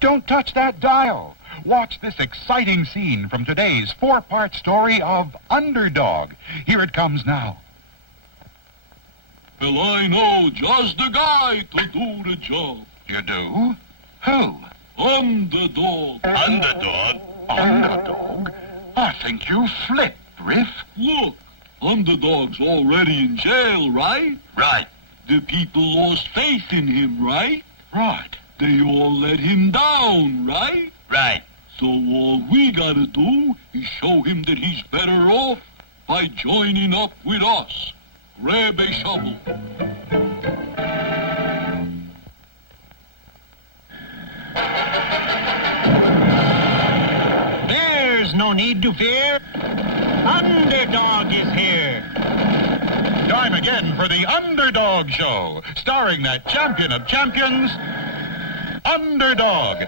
Don't touch that dial. Watch this exciting scene from today's four-part story of Underdog. Here it comes now. Well, I know just the guy to do the job. You do? Who? Underdog. Underdog? Underdog? I think you flipped, Riff. Look, Underdog's already in jail, right? Right. The people lost faith in him, right? Right. They all let him down, right? Right. So all we gotta do is show him that he's better off by joining up with us. Grab a shovel. There's no need to fear. Underdog is here. Time again for the Underdog Show, starring that champion of champions, Underdog.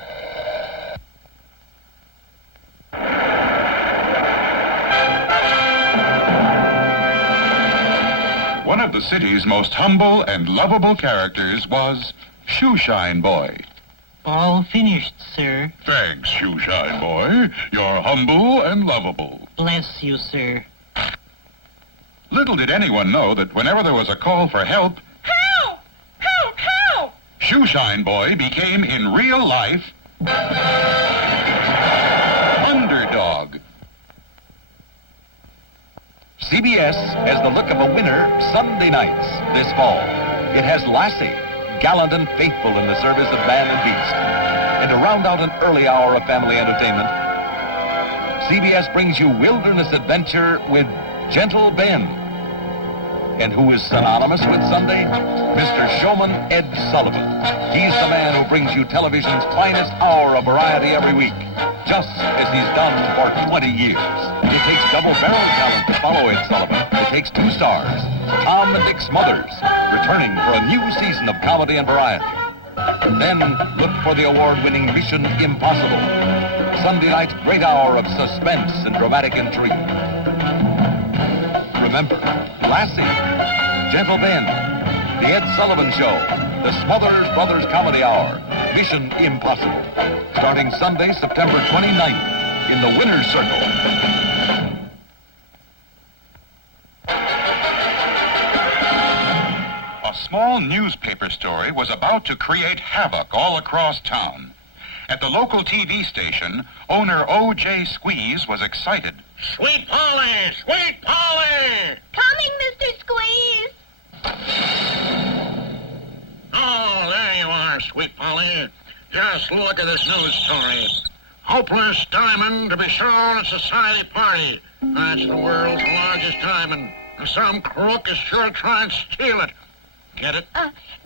One of the city's most humble and lovable characters was Shoeshine Boy. All finished, sir. Thanks, Shoeshine Boy. You're humble and lovable. Bless you, sir. Little did anyone know that whenever there was a call for help, Help! Help! Help! Shoeshine Boy became, in real life, Underdog. CBS has the look of a winner Sunday nights this fall. It has Lassie, gallant and faithful in the service of man and beast. And to round out an early hour of family entertainment, CBS brings you wilderness adventure with Gentle Ben. And who is synonymous with Sunday? Mr. Showman Ed Sullivan. He's the man who brings you television's finest hour of variety every week, just as he's done for 20 years. It takes double-barrel talent to follow Ed Sullivan. It takes two stars, Tom and Dick Smothers, returning for a new season of comedy and variety. Then look for the award-winning Mission Impossible, Sunday night's great hour of suspense and dramatic intrigue. Remember, Lassie, Gentle Ben, The Ed Sullivan Show, The Smothers Brothers Comedy Hour, Mission Impossible, starting Sunday, September 29th in the Winner's Circle. A small newspaper story was about to create havoc all across town. At the local TV station, owner O.J. Squeeze was excited. Sweet Polly! Sweet Polly! Coming, Mr. Squeeze! Oh, there you are, Sweet Polly. Just look at this news story. Hopeless diamond to be shown at society party. That's the world's largest diamond. And some crook is sure to try and steal it. Get it?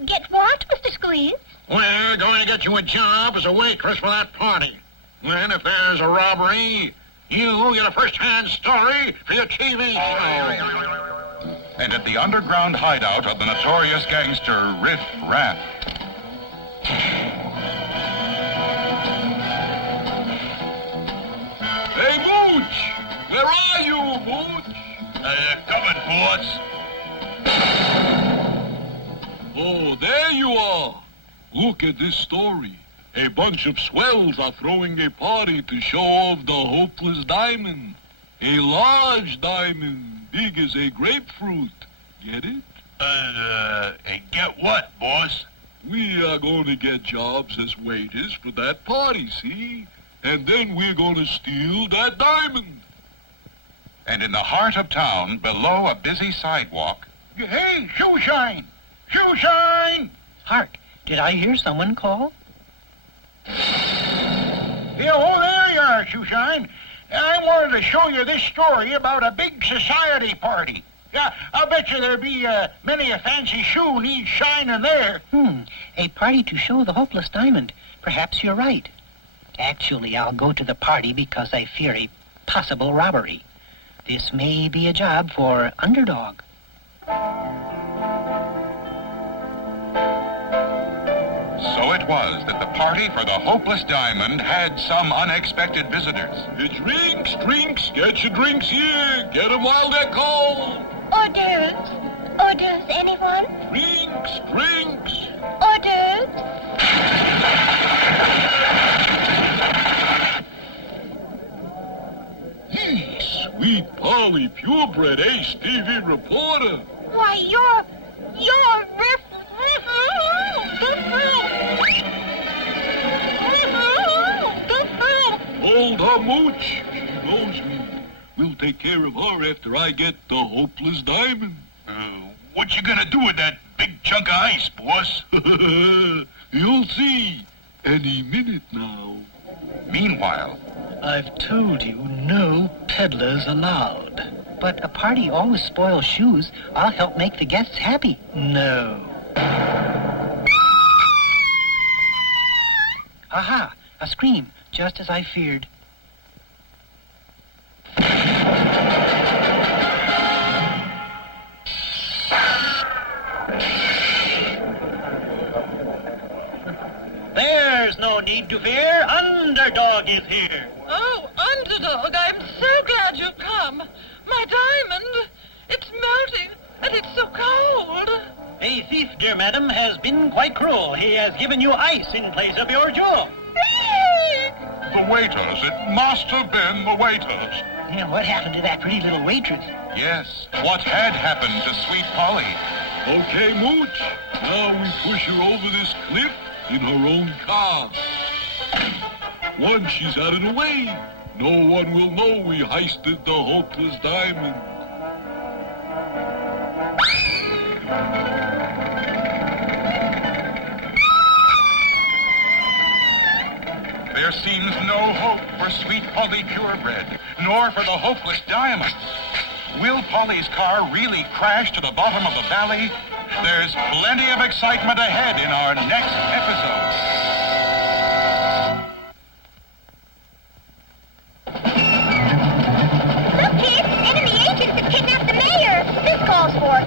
Get what, Mr. Squeeze? We're going to get you a job as a waitress for that party. Then if there's a robbery, you get a first-hand story for your TV show. And at the underground hideout of the notorious gangster Riff Raff. Hey, Mooch! Where are you, Mooch? Coming, boss. Oh, there you are. Look at this story. A bunch of swells are throwing a party to show off the hopeless diamond. A large diamond, big as a grapefruit. Get it? Get what, boss? We are going to get jobs as waiters for that party, see? And then we're going to steal that diamond. And in the heart of town, below a busy sidewalk... Hey, Shoeshine! Shoeshine! Hark, did I hear someone call? Yeah, oh, there you are, Shoeshine. I wanted to show you this story about a big society party. Yeah, I'll bet you there'd be many a fancy shoe needs shining there. A party to show the hopeless diamond. Perhaps you're right. Actually, I'll go to the party because I fear a possible robbery. This may be a job for Underdog. So it was that the party for the hopeless diamond had some unexpected visitors. Drinks, drinks, get your drinks here. Get 'em while they're cold. Hors d'oeuvres. Hors d'oeuvres, anyone? Drinks, drinks. Hors d'oeuvres. Polly, purebred ace TV reporter. Why, you're Riff. Hold her, Mooch. She knows me. We'll take care of her after I get the hopeless diamond. What you gonna do with that big chunk of ice, boss? You'll see. Any minute now. Meanwhile, I've told you no peddlers allowed. But a party always spoils shoes. I'll help make the guests happy. No. Aha! A scream, just as I feared. There's no need to fear. Underdog is here. Oh, Underdog, I'm so glad you've come. My diamond, it's melting, and it's so cold. A thief, dear madam, has been quite cruel. He has given you ice in place of your jewel. the waiters. It must have been the waiters. And what happened to that pretty little waitress? Yes, what had happened to Sweet Polly? Okay, Mooch. Now we push her over this cliff in her own car. Once she's out of the way, no one will know we heisted the hopeless diamond. There seems no hope for Sweet Polly Purebred, nor for the hopeless diamond. Will Polly's car really crash to the bottom of the valley? There's plenty of excitement ahead in our next episode. Look, kids! Enemy agents have kidnapped the mayor! This calls for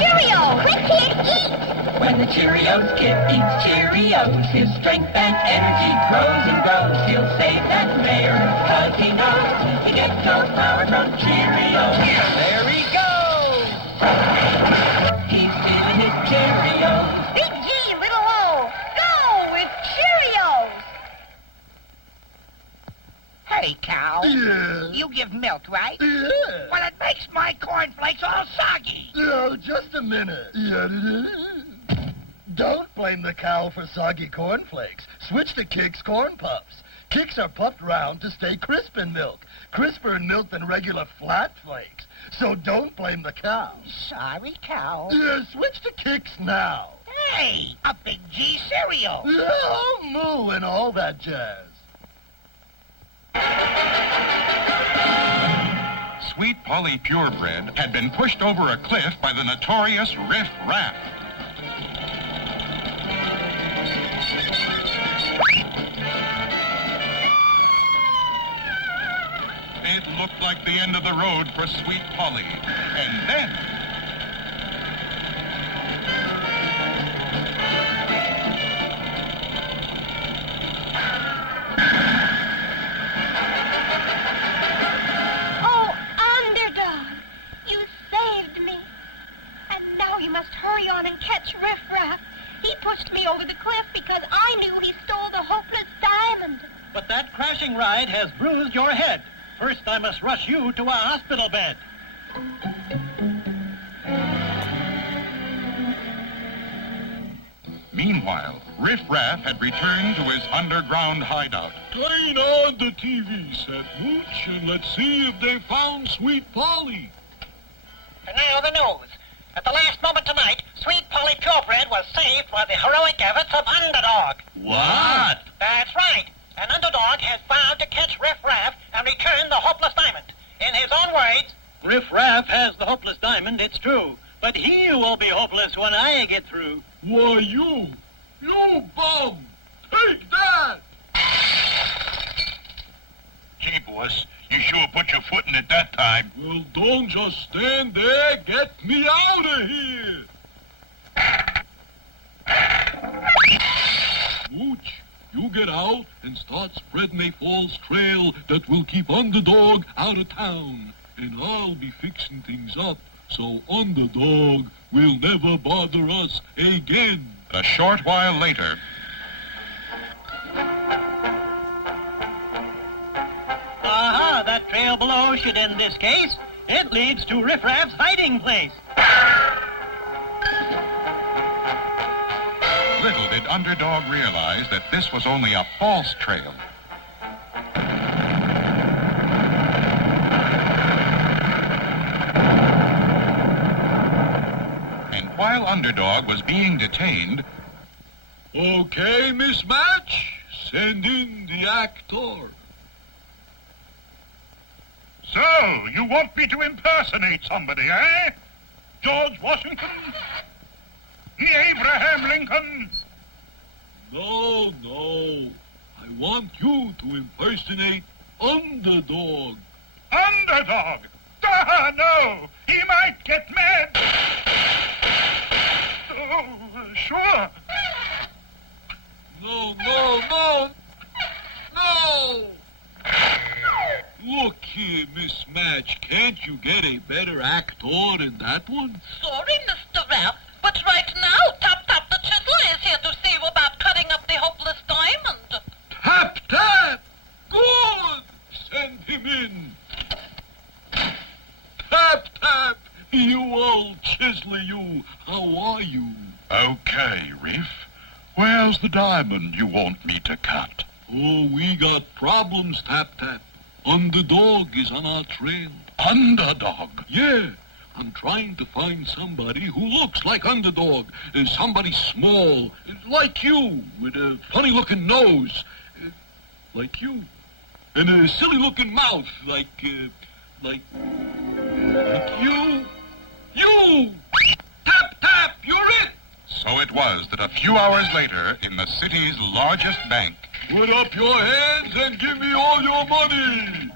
Cheerios! Quick, kid, eat! When the Cheerios kid eats Cheerios, his strength and energy grows and grows. He'll save that mayor, cause he knows he gets no power from Cheerios. There he goes! He's eating his Cheerios. Big G, little O! Go with Cheerios! Hey, cow. Yeah. You give milk, right? Yeah. Well, it makes my cornflakes all soggy. Oh, just a minute. Yeah. Don't blame the cow for soggy cornflakes. Switch to Kix Corn Puffs. Kix are puffed round to stay crisp in milk. Crisper in milk than regular flat flakes. So don't blame the cow. Sorry, cow. Yeah, switch to Kix now. Hey, a Big G cereal. Yeah, moo and all that jazz. Sweet Polly Purebred had been pushed over a cliff by the notorious Riff Raff. It looked like the end of the road for Sweet Polly. And then... Oh, Underdog! You saved me. And now you must hurry on and catch Riff Raff. He pushed me over the cliff because I knew he stole the hopeless diamond. But that crashing ride has bruised your head. First, I must rush you to a hospital bed. Meanwhile, Riff Raff had returned to his underground hideout. Turn on the TV set, Mooch, and let's see if they found Sweet Polly. And now the news. At the last moment tonight, Sweet Polly Purebred was saved by the heroic efforts of Underdog. What? That's right. And Underdog has vowed to catch Riff Raff and return the hopeless diamond. In his own words, Riff Raff has the hopeless diamond, it's true. But he will be hopeless when I get through. Why, you bum! Take that! Gee, boss, you sure put your foot in it that time. Well, don't just stand there. Get me out of here! Mooch, you get out and start spreading a false trail that will keep Underdog out of town. And I'll be fixing things up so Underdog will never bother us again. A short while later... Aha, that trail below should end this case, it leads to Riff Raff's hiding place. Little did Underdog realize that this was only a false trail. And while Underdog was being detained... Okay, Miss Match, send in the actor. So, you want me to impersonate somebody, eh? George Washington? Abraham Lincoln? No. I want you to impersonate Underdog. Underdog? Ah, no! He might get mad! Oh, sure. No! Look here, Miss Match, can't you get a better actor than that one? Sorry, Mr. Raff, but right now, Tap the Chisel is here to see you about cutting up the hopeless diamond. Tap! Good! Send him in. Tap! You old chiseler, you. How are you? Okay, Riff. Where's the diamond you want me to cut? Oh, we got problems, Tap. Underdog is on our trail. Underdog? Yeah. I'm trying to find somebody who looks like Underdog. Somebody small, like you, with a funny-looking nose, like you, and a silly-looking mouth, like you. You! Tap! You're it! So it was that a few hours later, in the city's largest bank... Put up your hands and give me all your money!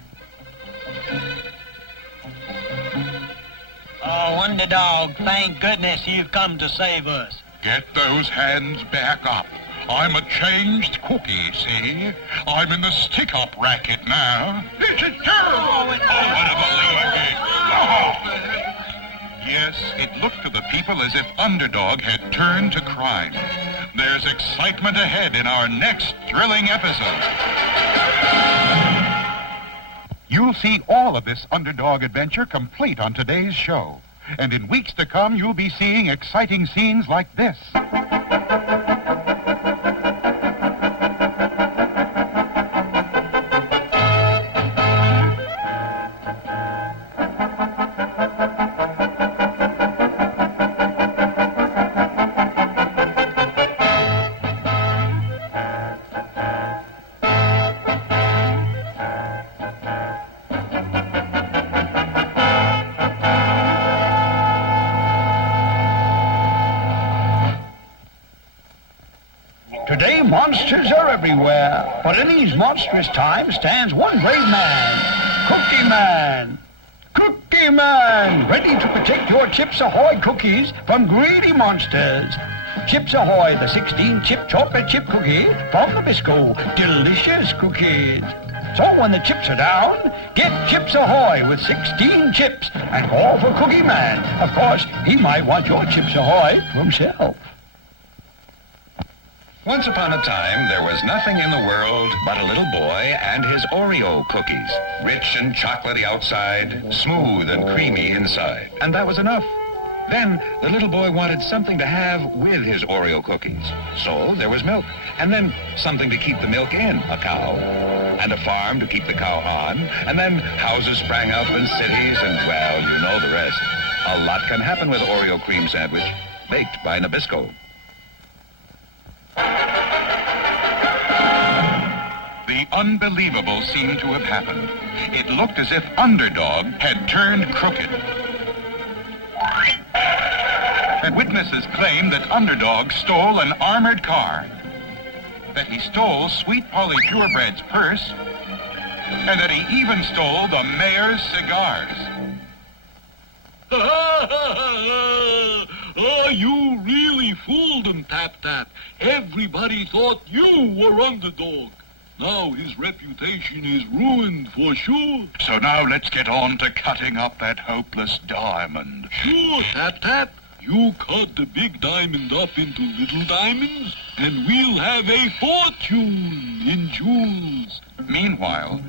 Oh, Underdog, thank goodness you've come to save us. Get those hands back up. I'm a changed cookie, see? I'm in the stick-up racket now. This is terrible! Yes, it looked to the people as if Underdog had turned to crime. There's excitement ahead in our next thrilling episode. You'll see all of this Underdog adventure complete on today's show. And in weeks to come, you'll be seeing exciting scenes like this. Today, monsters are everywhere, but in these monstrous times stands one brave man, Cookie Man. Cookie Man, ready to protect your Chips Ahoy cookies from greedy monsters. Chips Ahoy, the 16-chip chocolate chip cookie from Nabisco. Delicious cookies. So when the chips are down, get Chips Ahoy with 16 chips and call for Cookie Man. Of course, he might want your Chips Ahoy for himself. Once upon a time, there was nothing in the world but a little boy and his Oreo cookies. Rich and chocolatey outside, smooth and creamy inside. And that was enough. Then the little boy wanted something to have with his Oreo cookies. So there was milk. And then something to keep the milk in, a cow. And a farm to keep the cow on. And then houses sprang up in cities and, well, you know the rest. A lot can happen with Oreo cream sandwich, baked by Nabisco. The unbelievable seemed to have happened. It looked as if Underdog had turned crooked. And witnesses claimed that Underdog stole an armored car, that he stole Sweet Polly Purebred's purse, and that he even stole the mayor's cigars. Oh, you really fooled him, Tap. Everybody thought you were Underdog. Now his reputation is ruined for sure. So now let's get on to cutting up that hopeless diamond. Sure, Tap. You cut the big diamond up into little diamonds, and we'll have a fortune in jewels. Meanwhile,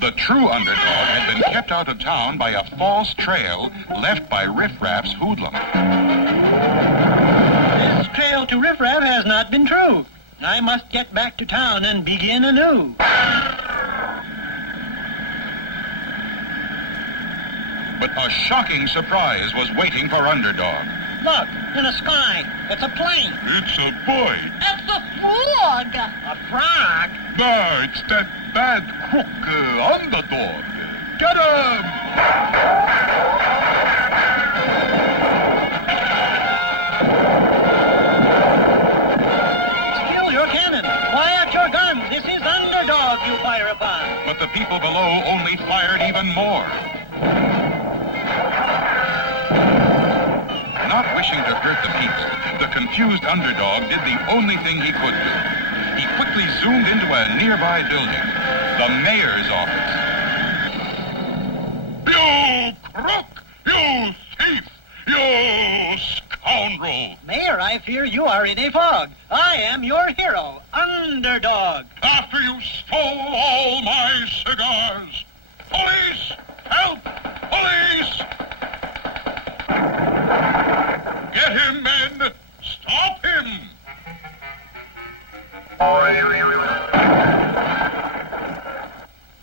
the true underdog had been kept out of town by a false trail left by Riff Raff's hoodlum. This trail to Riff Raff has not been true. I must get back to town and begin anew. But a shocking surprise was waiting for Underdog. Look, in the sky. It's a plane. It's a bird. It's a frog. A frog? No, it's that bad crook Underdog. Get him! Skill your cannon. Quiet your guns. This is Underdog you fire upon. But the people below only fired even more. Not wishing to hurt the peeps, the confused Underdog did the only thing he could do. He quickly zoomed into a nearby building, the mayor's office. You crook! You thief! You scoundrel! Mayor, I fear you are in a fog. I am your hero, Underdog. After you stole all my cigars! Police! Help! Police! Get him, men! Stop him!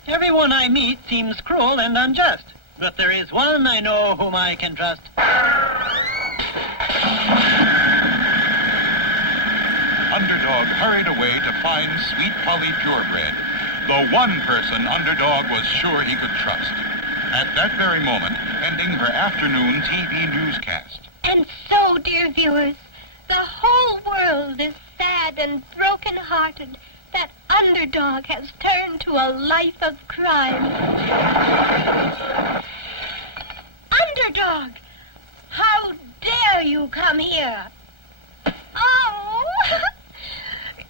Everyone I meet seems cruel and unjust, but there is one I know whom I can trust. Underdog hurried away to find Sweet Polly Purebred, the one person Underdog was sure he could trust. At that very moment, ending her afternoon TV newscast. And so, dear viewers, the whole world is sad and broken-hearted that Underdog has turned to a life of crime. Underdog, how dare you come here? Oh,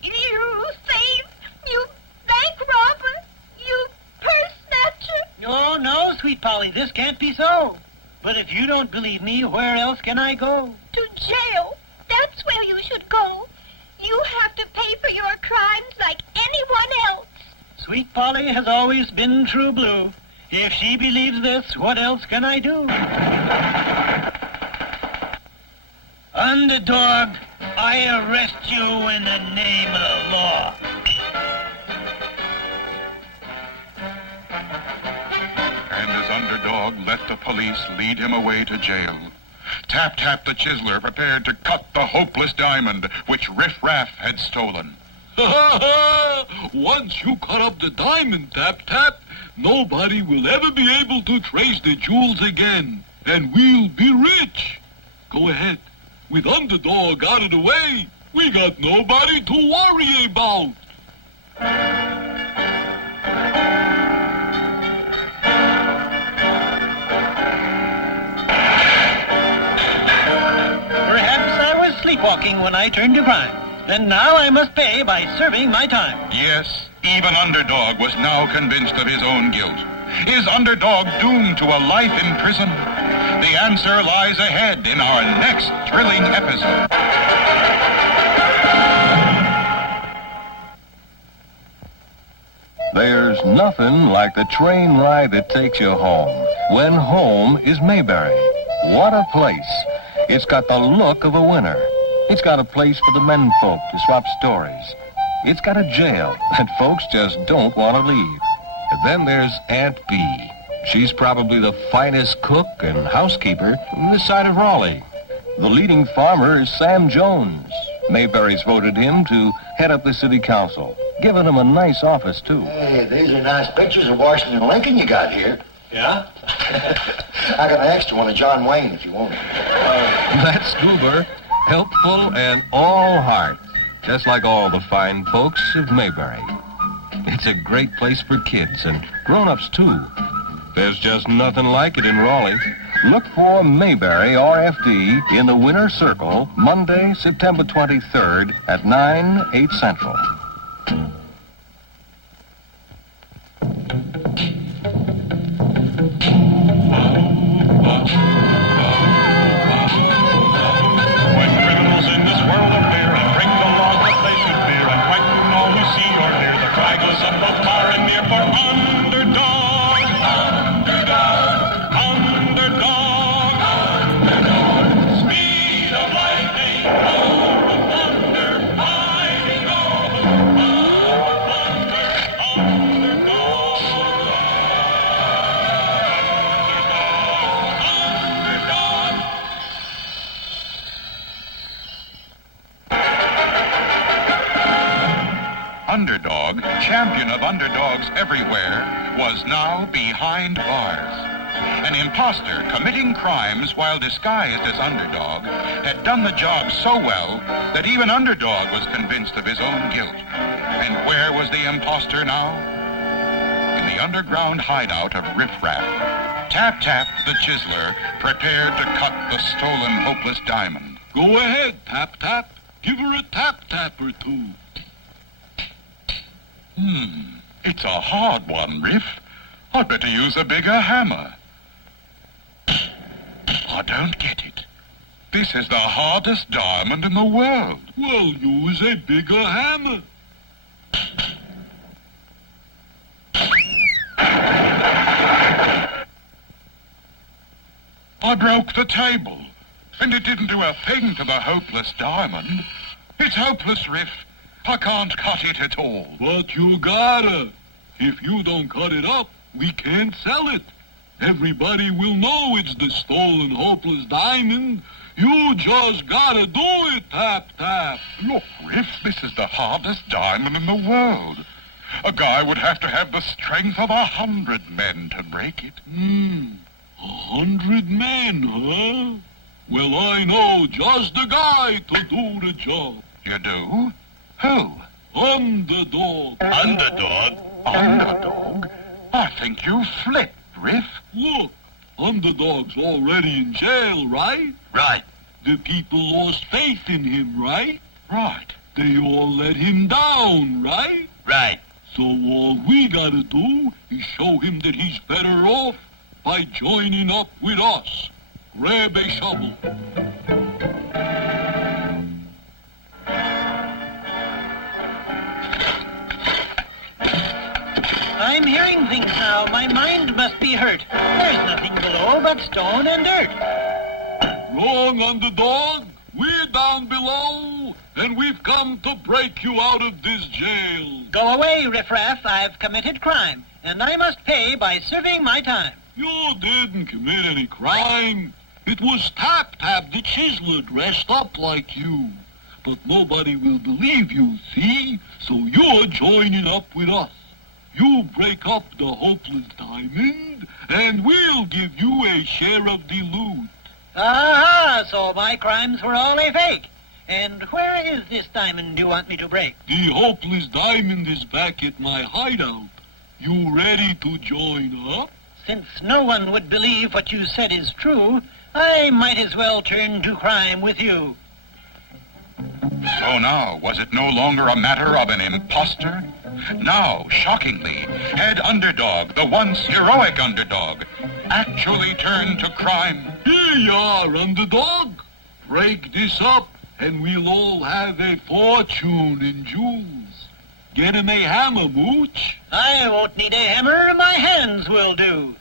you thief, you bank robber, you purse snatcher. Oh, no, Sweet Polly, this can't be so. But if you don't believe me, where else can I go? To jail. That's where you should go. You have to pay for your crimes like anyone else. Sweet Polly has always been true blue. If she believes this, what else can I do? Underdog, I arrest you in the name of the law. And as Underdog let the police lead him away to jail, Tap Tap the Chiseler prepared to cut the hopeless diamond which Riff Raff had stolen. Once you cut up the diamond, Tap Tap, nobody will ever be able to trace the jewels again, and we'll be rich. Go ahead. With Underdog out of the way, we got nobody to worry about. Perhaps I was sleepwalking when I turned to crime. And now I must pay by serving my time. Yes, even Underdog was now convinced of his own guilt. Is Underdog doomed to a life in prison? The answer lies ahead in our next thrilling episode. There's nothing like the train ride that takes you home, when home is Mayberry. What a place. It's got the look of a winner. It's got a place for the menfolk to swap stories. It's got a jail that folks just don't want to leave. And then there's Aunt Bee. She's probably the finest cook and housekeeper on this side of Raleigh. The leading farmer is Sam Jones. Mayberry's voted him to head up the city council, giving him a nice office, too. Hey, these are nice pictures of Washington Lincoln you got here. Yeah? I got an extra one of John Wayne if you want it. That's Goober, helpful and all heart, just like all the fine folks of Mayberry. It's a great place for kids and grown-ups, too. There's just nothing like it in Raleigh. Look for Mayberry RFD in the Winter Circle, Monday, September 23rd at 9, 8 Central. Underdog, champion of underdogs everywhere, was now behind bars. An imposter committing crimes while disguised as Underdog had done the job so well that even Underdog was convinced of his own guilt. And where was the imposter now? In the underground hideout of Riff Raff, Tap Tap the Chiseler prepared to cut the stolen hopeless diamond. Go ahead, Tap Tap. Give her a tap-tap or two. It's a hard one, Riff. I'd better use a bigger hammer. I don't get it. This is the hardest diamond in the world. Well, use a bigger hammer. I broke the table, and it didn't do a thing to the hopeless diamond. It's hopeless, Riff. I can't cut it at all. But you gotta. If you don't cut it up, we can't sell it. Everybody will know it's the stolen hopeless diamond. You just gotta do it, Tap Tap. Look, Riff, this is the hardest diamond in the world. A guy would have to have the strength of 100 men to break it. 100 men, huh? Well, I know just the guy to do the job. You do? Who? Underdog. Underdog? Underdog? I think you flipped, Riff. Look, Underdog's already in jail, right? Right. The people lost faith in him, right? Right. They all let him down, right? Right. So all we gotta do is show him that he's better off by joining up with us. Grab a shovel. I'm hearing things now. My mind must be hurt. There's nothing below but stone and dirt. Wrong, Underdog. We're down below, and we've come to break you out of this jail. Go away, riffraff. I've committed crime, and I must pay by serving my time. You didn't commit any crime. It was Tap Tap the Chiseler dressed up like you. But nobody will believe you, see? So you're joining up with us. You break up the hopeless diamond, and we'll give you a share of the loot. Aha, so my crimes were all a fake. And where is this diamond you want me to break? The hopeless diamond is back at my hideout. You ready to join up? Since no one would believe what you said is true, I might as well turn to crime with you. So now, was it no longer a matter of an imposter? Now, shockingly, had Underdog, the once heroic Underdog, actually turned to crime? Here you are, Underdog. Break this up, and we'll all have a fortune in jewels. Get him a hammer, Mooch. I won't need a hammer. My hands will do.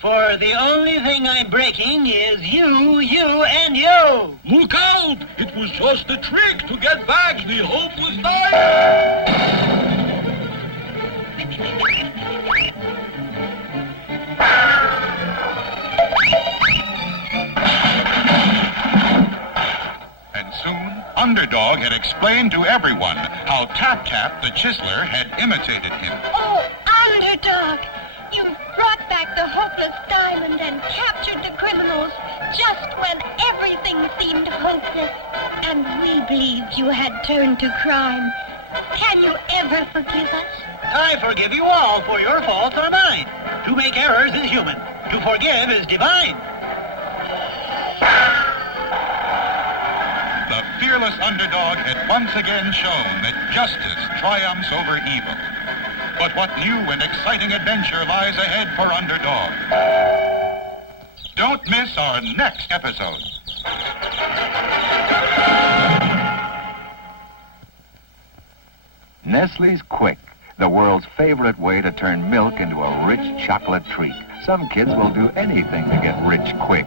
For the only thing I'm breaking is you, and you. Look out! It was just a trick to get back the hopeless diamond. And soon, Underdog had explained to everyone how Tap Tap the Chiseler had imitated him. Oh, Underdog! You brought back the hopeless diamond and captured the criminals just when everything seemed hopeless. And we believed you had turned to crime. Can you ever forgive us? I forgive you all, for your faults are mine. To make errors is human. To forgive is divine. The fearless Underdog had once again shown that justice triumphs over evil. But what new and exciting adventure lies ahead for Underdog? Don't miss our next episode. Nestle's Quick, the world's favorite way to turn milk into a rich chocolate treat. Some kids will do anything to get rich quick.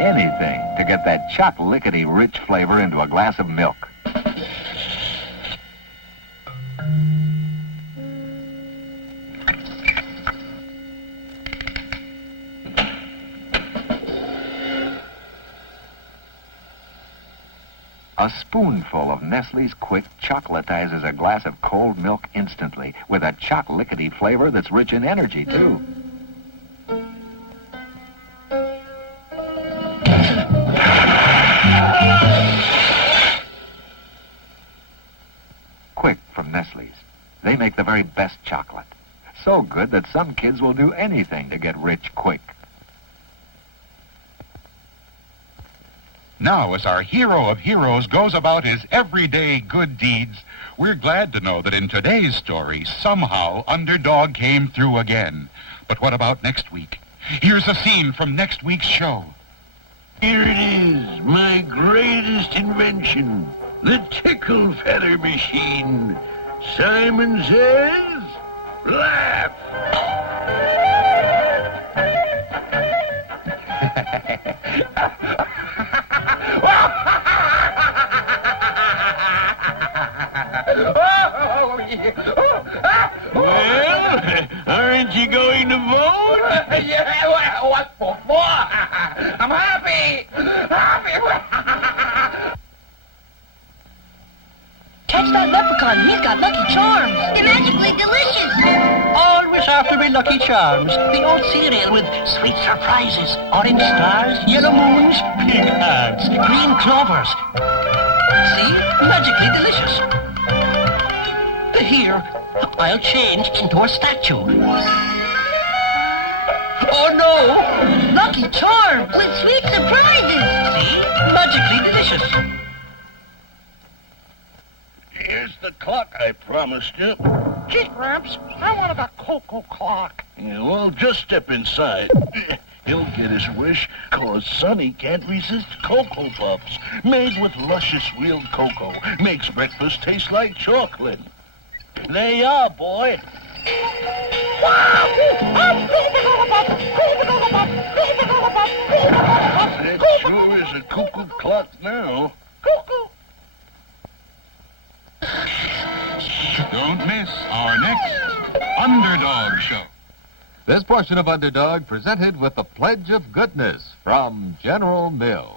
Anything to get that chocolatey rich flavor into a glass of milk. A spoonful of Nestle's Quick chocolatizes a glass of cold milk instantly with a chocolatey flavor that's rich in energy, too. Quick from Nestle's. They make the very best chocolate. So good that some kids will do anything to get rich quick. Now, as our hero of heroes goes about his everyday good deeds, we're glad to know that in today's story, somehow Underdog came through again. But what about next week? Here's a scene from next week's show. Here it is, my greatest invention, the tickle feather machine. Simon says, laugh. Well, aren't you going to vote? Yeah, what for? I'm happy! Catch that leprechaun. He's got Lucky Charms. They're magically delicious. Always after me Lucky Charms. The old cereal with sweet surprises. Orange stars, yellow moons, pink hearts, green clovers. See? Magically delicious. Here, I'll change into a statue. Oh no! Lucky Charms with sweet surprises. See? Magically delicious. Here's the clock I promised you. Gee, Gramps, I wanted a cocoa clock. Yeah, well, just step inside. He'll get his wish, 'cause Sonny can't resist Cocoa Puffs. Made with luscious real cocoa. Makes breakfast taste like chocolate. There you are, boy. That sure is a cuckoo clock now. Don't miss our next Underdog Show. This portion of Underdog presented with the Pledge of Goodness from General Mills.